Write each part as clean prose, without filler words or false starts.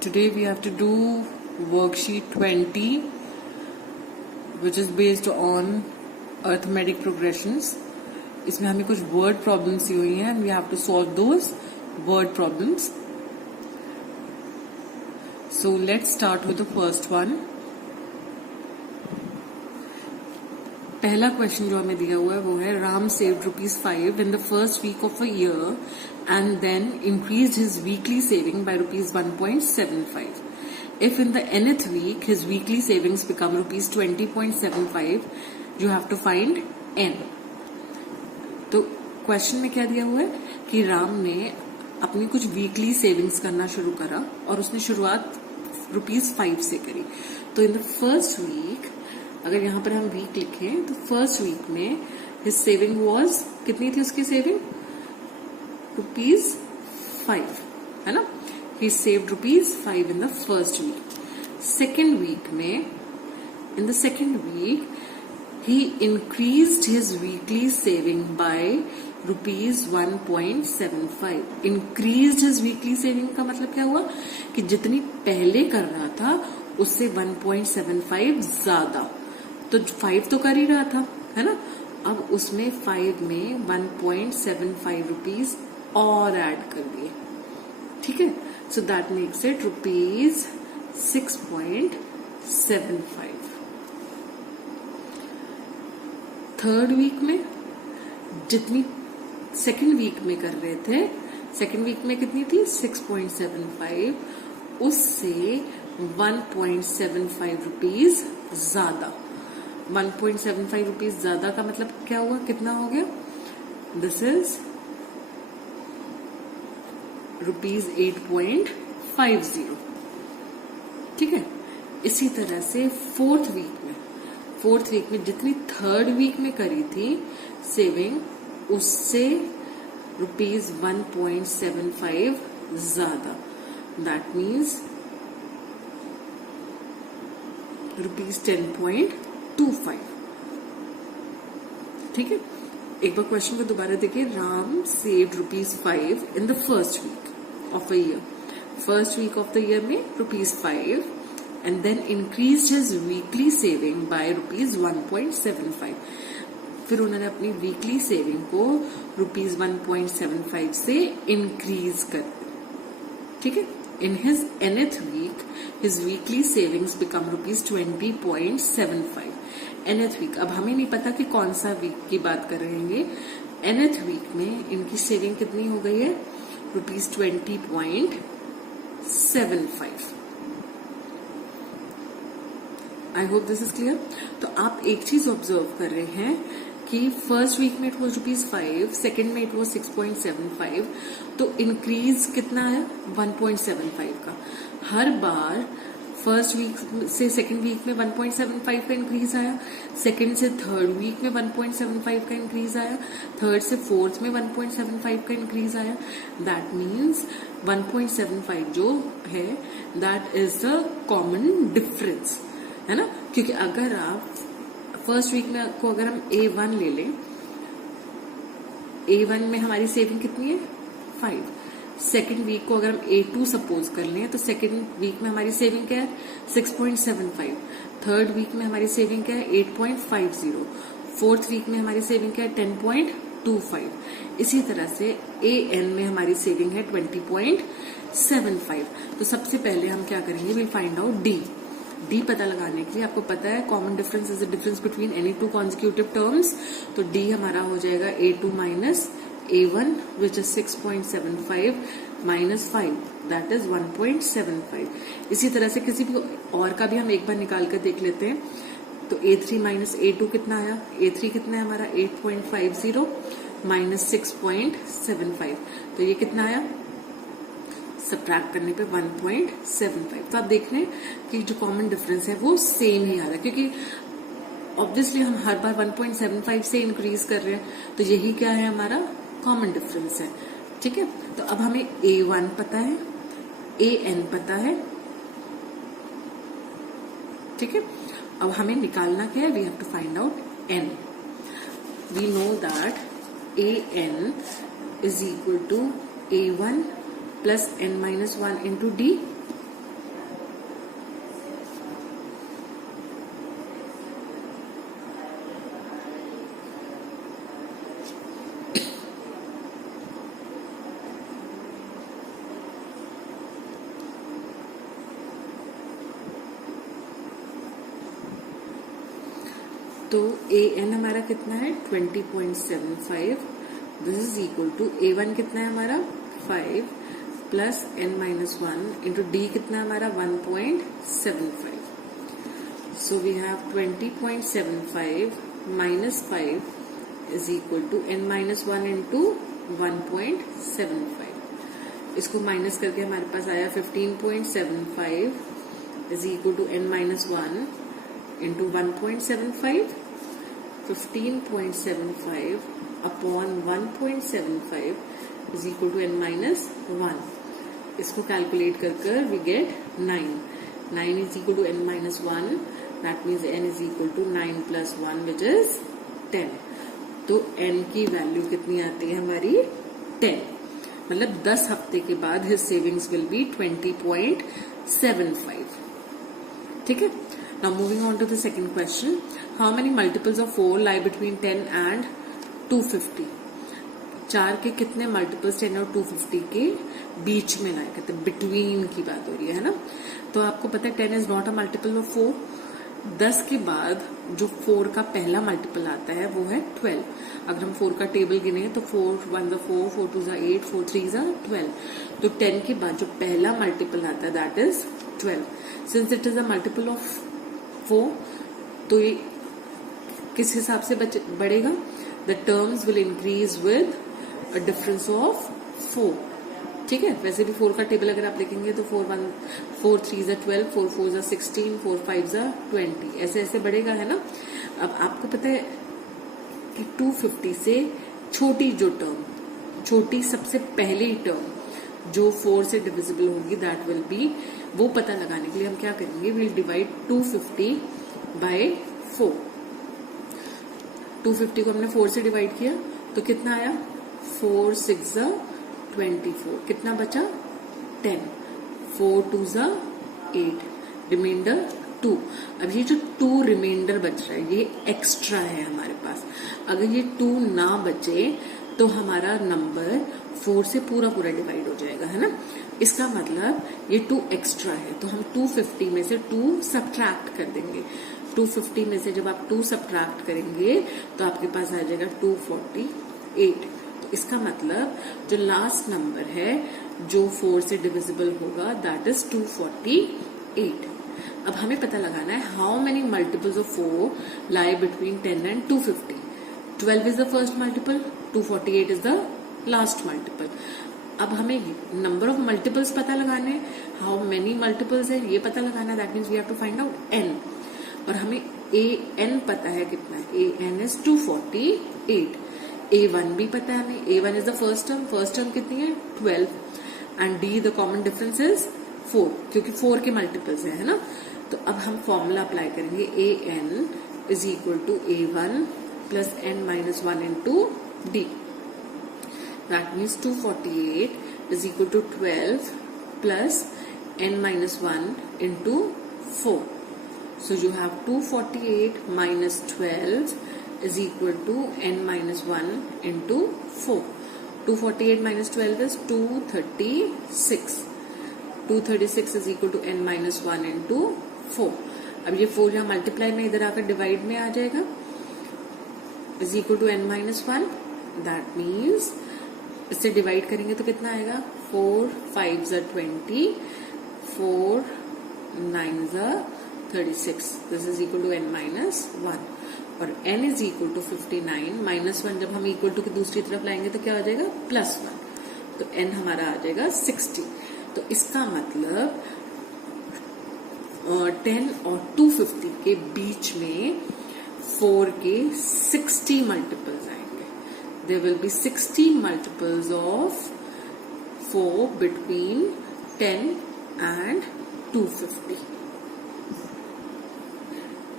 Today we have to do worksheet 20, which is based on arithmetic progressions. इसमें हमें कुछ word problems दी हुई हैं and we have to solve those word problems. So let's start with the first one. पहला question जो हमें दिया हुआ है वो है Ram saved ₹5 in the first week of a year and then increased his weekly saving by ₹1.75. If in the nth week his weekly savings become ₹20.75, you have to find n. तो question में क्या दिया हुआ है कि राम ने अपनी कुछ वीकली सेविंग्स करना शुरू करा और उसने शुरुआत ₹5 से करी. तो इन द फर्स्ट वीक, अगर यहाँ पर हम वीक लिखें तो फर्स्ट वीक में हिज सेविंग वाज, कितनी थी उसकी सेविंग? ₹5, है ना. He saved ₹5 in the first week. Second week में, in the second week he increased his weekly saving by ₹1.75. Increased his weekly saving का मतलब क्या हुआ कि जितनी पहले कर रहा था उससे 1.75 ज्यादा. तो 5 तो कर ही रहा था, है ना. अब उसमें 5 में ₹1.75 और ऐड कर दिए. ठीक है. So that makes it ₹6.75. Third week में जितनी सेकेंड वीक में कर रहे थे, सेकेंड वीक में कितनी थी? 6.75. उससे ₹1.75 ज्यादा. ₹1.75 ज्यादा का मतलब क्या हुआ? कितना हो गया? This is ₹8.50. ठीक है. इसी तरह से फोर्थ वीक में जितनी थर्ड वीक में करी थी सेविंग, उससे ₹1.75 ज्यादा. That means ₹10.25. ठीक है. एक बार क्वेश्चन को दोबारा देखिए. Ram saved ₹5 in the first week of a year. First week of the year में ₹5 and then increased his weekly saving by ₹1.75. फिर उन्होंने अपनी वीकली सेविंग को ₹1.75 से इंक्रीज कर दिया. ठीक है. In his nth week, his weekly savings become ₹20.75. nth week, अब हमें नहीं पता कि कौन सा वीक की बात कर रहे हैं. nth वीक में इनकी सेविंग कितनी हो गई है? ₹20.75. I hope this is clear. तो आप एक चीज ऑब्जर्व कर रहे हैं कि फर्स्ट वीक में इट वॉज ₹5, सेकेंड में इट वॉज 6.75. तो इंक्रीज कितना है? 1.75 का. हर बार फर्स्ट वीक से सेकेंड वीक में 1.75 का इंक्रीज आया, सेकेंड से थर्ड वीक में 1.75 का इंक्रीज आया, थर्ड से फोर्थ में 1.75 का इंक्रीज आया. दैट मीन्स 1.75 जो है that is the common difference, है ना. क्योंकि अगर आप फर्स्ट वीक में को अगर हम A1 ले लें, A1 में हमारी सेविंग कितनी है? 5. सेकेंड वीक को अगर हम A2 सपोज कर लें तो सेकेंड वीक में हमारी सेविंग क्या है? 6.75. थर्ड वीक में हमारी सेविंग क्या है? 8.50. फोर्थ वीक में हमारी सेविंग क्या है? 10.25. इसी तरह से AN में हमारी सेविंग है 20.75. तो सबसे पहले हम क्या करेंगे? विल फाइंड आउट डी पता लगाने के लिए. आपको पता है common difference is the difference between any two consecutive terms. तो डी हमारा हो जाएगा A2 minus A1 which is 6.75 minus 5, that is 1.75. इसी तरह से किसी भी और का भी हम एक बार निकाल कर देख लेते हैं. तो A3 माइनस A2 कितना आया? A3 कितना है हमारा? 8.50 माइनस 6.75. तो ये कितना आया? सब्ट्रैक्ट करने पे 1.75. तो आप देख रहे हैं कि जो कॉमन डिफरेंस है वो सेम ही आ रहा है, क्योंकि ऑब्वियसली हम हर बार 1.75 से इंक्रीज कर रहे हैं. तो यही क्या है? हमारा कॉमन डिफरेंस है. ठीक है. तो अब हमें A1 पता है, AN पता है. ठीक है. अब हमें निकालना क्या है? We have to find out N. We know that AN is equal to A1 plus n minus 1 into D. तो an हमारा कितना है 20.75, this is equal to a1 कितना है हमारा 5 प्लस n-1 इंटू डी कितना है हमारा 1.75. So we have 20.75 minus 5 is equal to n-1 into 1.75. इसको माइनस करके हमारे पास आया 15.75 is equal to n-1 into 1.75. 15.75 upon 1.75 is equal to n-1. इसको कैलकुलेट कर we get 9. 9 is equal to n-1. That means n is equal to 9 plus 1 which is 10. तो n की value कितनी आती है हमारी 10. मतलब 10 हफ्ते के बाद his savings will be 20.75. ठीक है. Now moving on to the second question. How many multiples of 4 lie between 10 and 250? 4 के कितने मल्टीपल्स 10 और 250 के बीच में लाए, कहते हैं बिटवीन की बात हो रही है ना. तो आपको पता है 10 is not a multiple of 4. 10 के बाद जो 4 का पहला मल्टीपल आता है वो है 12. अगर हम 4 का टेबल गिने तो 4 1 4, 4 2 8, 4 3 12. तो 10 के बाद जो पहला मल्टीपल आता है that is 12. Since it is a multiple of 4, तो ये किस हिसाब से बढ़ेगा? The terms will increase with a difference of 4. ठीक है. वैसे भी 4 का टेबल अगर आप देखेंगे तो 4 3 12, 4 4 16, 4 5 20, ऐसे ऐसे बढ़ेगा है ना. अब आपको पता है कि 250 से छोटी जो टर्म, छोटी सबसे पहली टर्म जो 4 से डिविजिबल होगी दैट विल बी, वो पता लगाने के लिए हम क्या करेंगे, विल डिवाइड 250 बाय 4. 250 को हमने 4 से डिवाइड किया तो कितना आया 4 6 24. कितना बचा 10. 4 2 8, रिमाइंडर 2. अब ये जो 2 रिमाइंडर बच रहा है ये एक्स्ट्रा है हमारे पास. अगर ये 2 ना बचे तो हमारा नंबर 4 से पूरा पूरा डिवाइड हो जाएगा है ना. इसका मतलब ये 2 एक्स्ट्रा है तो हम 250 में से 2 सब्ट्रैक्ट कर देंगे. 250 में से जब आप 2 सब्ट्रैक्ट करेंगे तो आपके पास आ जाएगा 248. तो इसका मतलब जो लास्ट नंबर है जो 4 से डिविजिबल होगा दैट इज 248. अब हमें पता लगाना है how many multiples of 4 lie between 10 and 250. 12 is the first multiple, 248 is the last multiple. अब हमें नंबर ऑफ मल्टीपल्स पता लगाने, हाउ मेनी मल्टीपल्स है ये पता लगाना. That means we have to find out n. और हमें an पता है कितना है, an इज 248. a1 भी पता है हमें, a1 is the first term कितनी है 12 and d the common difference is 4 क्योंकि 4 के मल्टीपल्स है ना. तो अब हम फॉर्मूला अप्लाई करेंगे, an is equal to a1 plus n-1 into d. That means 248 is equal to 12 plus n-1 into 4. So you have 248 minus 12 is equal to n-1 into 4. 248 minus 12 is 236. 236 is equal to n-1 into 4. अब ये 4 यहाँ multiply में इधर आकर divide में आ जाएगा. is equal to n-1. That means इससे divide करेंगे तो कितना आएगा 4 5 20, 4 9 36. This is equal to n-1 और n is equal to 59. -1 जब हम इक्वल टू की दूसरी तरफ लाएंगे तो क्या हो जाएगा +1. तो n हमारा आ जाएगा 60. तो इसका मतलब 10 और 250 के बीच में 4 के 60 मल्टीपल्स आएंगे. There will be 60 multiples of 4 between 10 and 250.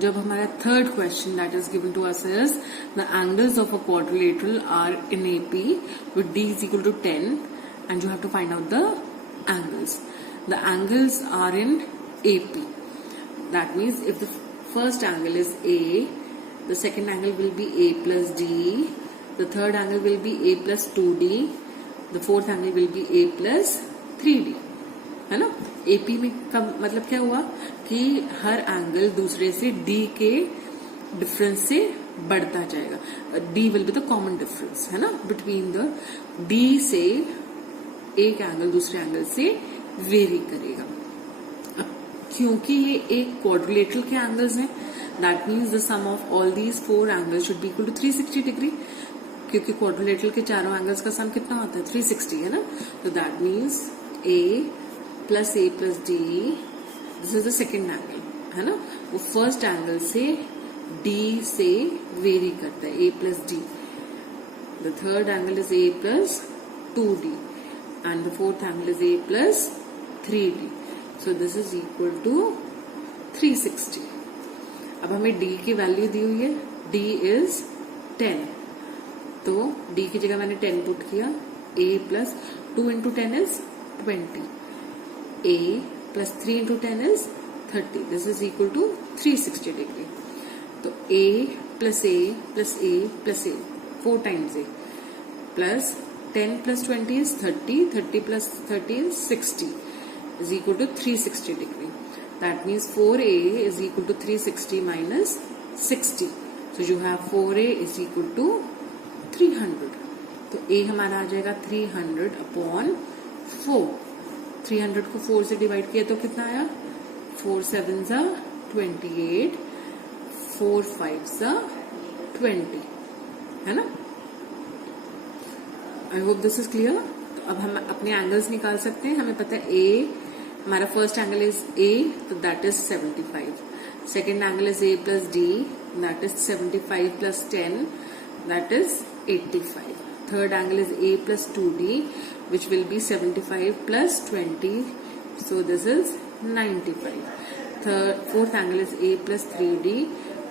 जब हमारा third question that is given to us is the angles of a quadrilateral are in AP with D is equal to 10 and you have to find out the angles. The angles are in AP. That means if the first angle is A, the second angle will be A plus D, the third angle will be A plus 2D, the fourth angle will be A plus 3D. है ना. AP में का मतलब क्या हुआ कि हर angle दूसरे से D के डिफरेंस से बढ़ता जाएगा. D will be the common difference, है ना, बिटवीन द D से एक एंगल दूसरे एंगल से वेरी करेगा. अब क्योंकि ये एक क्वाड्रिलेटरल के एंगल्स हैं, that means the sum of all these 4 angles should be equal to 360 degree, क्योंकि क्वाड्रिलेटरल के चारों एंगल्स का सम कितना होता है 360, है ना. तो that means A plus D, this is the second angle, है ना. वो फर्स्ट एंगल से D से वेरी करता है, A plus D. The third angle is A plus 2D and the fourth angle is A plus 3D. So this is equal to 360. अब हमें D की वैल्यू दी हुई है, D is 10. तो D की जगह मैंने 10 पुट किया. A plus 2 into 10 is 20. A plus 3 into 10 is 30. This is equal to 360 degree. तो A plus A plus A plus A 4 times A plus 10 plus 20 is 30, 30 plus 30 is 60, is equal to 360 degree. That means 4A is equal to 360 minus 60. So you have 4A is equal to 300. तो A हमारा आ जाएगा 300 upon 4. 300 को 4 से divide किया तो कितना आया? 4 7s are 28, 4 5s are 20, है ना. I hope this is clear. तो अब हम अपने एंगल्स निकाल सकते हैं. हमें पता है A, हमारा फर्स्ट एंगल इज A, तो that is 75. Second angle is A plus D, that is 75 plus 10, that is 85. Third angle is A plus 2D, which will be 75 plus 20, so this is 95. Fourth angle is A plus 3D,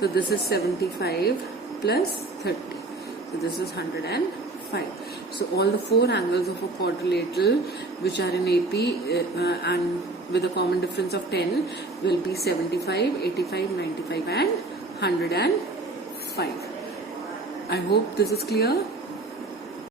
so this is 75 plus 30, so this is 105. So all the 4 angles of a quadrilateral which are in AP and with a common difference of 10 will be 75, 85, 95 and 105. I hope this is clear.